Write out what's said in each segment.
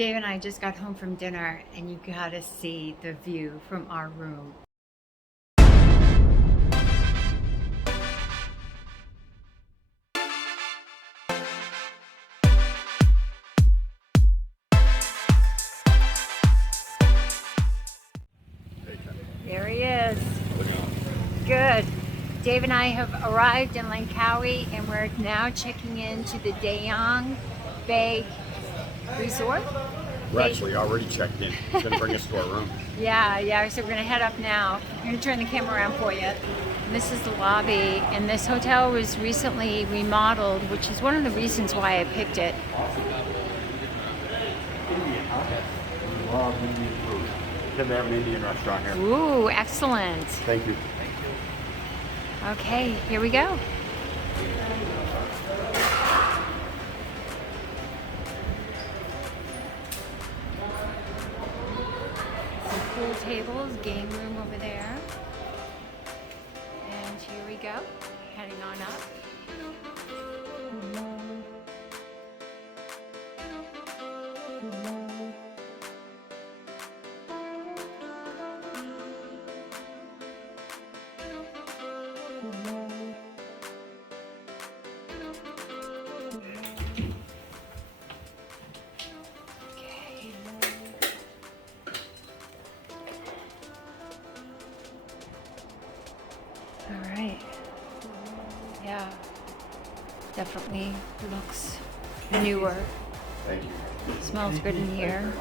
Dave and I just got home from dinner, and you gotta see the view from our room. There he is. Good. Dave and I have arrived in Langkawi, and we're now checking into the Dayang Bay Resort. We're actually already checked in. It's going to bring us to our room. Yeah, so we're gonna head up now. I'm gonna turn the camera around for you. And this is the lobby, and this hotel was recently remodeled, which is one of the reasons why I picked it. Love Indian food. Can they have an Indian restaurant here? Ooh, excellent. Thank you. Okay, here we go. Some pool tables, game room over there. And here we go, heading on up. All right. Yeah, definitely looks newer. Thank you. Smells good in here.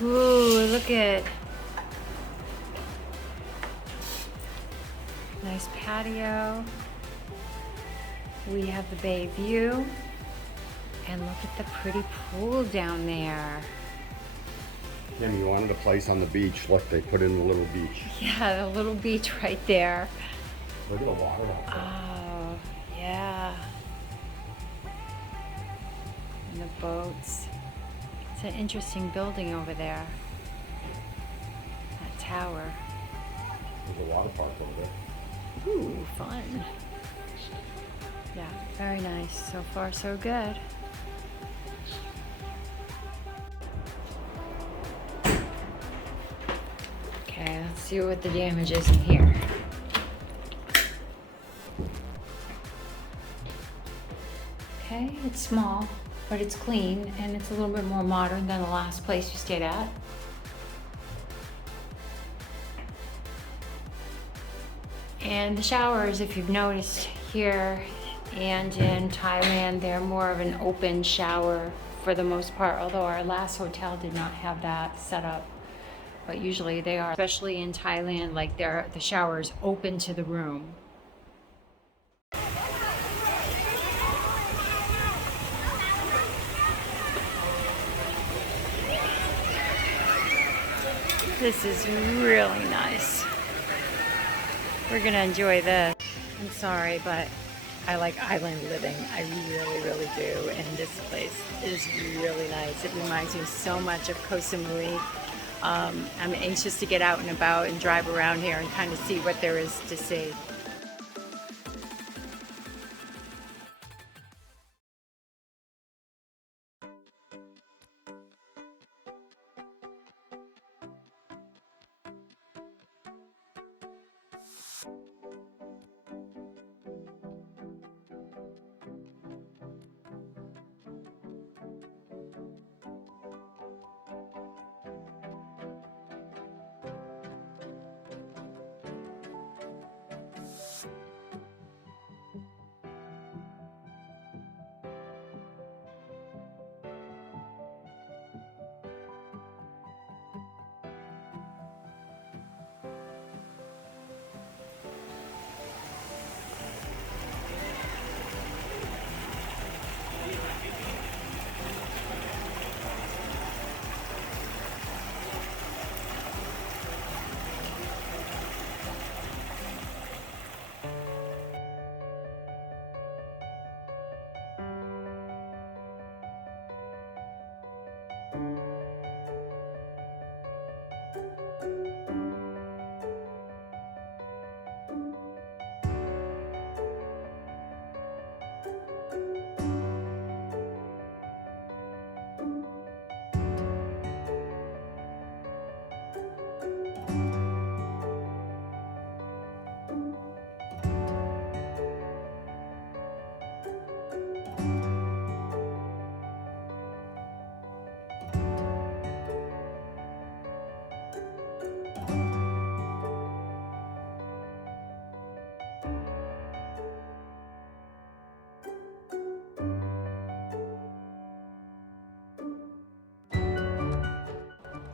Ooh, look at nice patio. We have the bay view, and look at the pretty pool down there. Kim, you wanted a place on the beach. Look, they put in a little beach. Yeah, the little beach right there. Look at the water out there. Oh, yeah. And the boats. It's an interesting building over there. That tower. There's a water park over there. Ooh, fun. Yeah, very nice. So far, so good. Okay, let's see what the damage is in here. Okay, it's small, but it's clean, and it's a little bit more modern than the last place we stayed at. And the showers, if you've noticed here and in Thailand, they're more of an open shower for the most part, although our last hotel did not have that set up. But usually they are, especially in Thailand, like the shower is open to the room. This is really nice. We're gonna enjoy this. I'm sorry, but I like island living. I really do. And this place is really nice. It reminds me so much of Koh Samui. I'm anxious to get out and about and drive around here and kind of see what there is to see.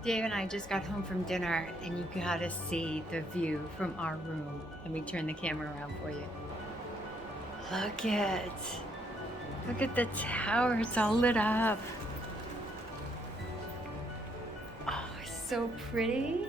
Dave and I just got home from dinner and you gotta see the view from our room. Let me turn the camera around for you. Look at the tower, it's all lit up. Oh, it's so pretty.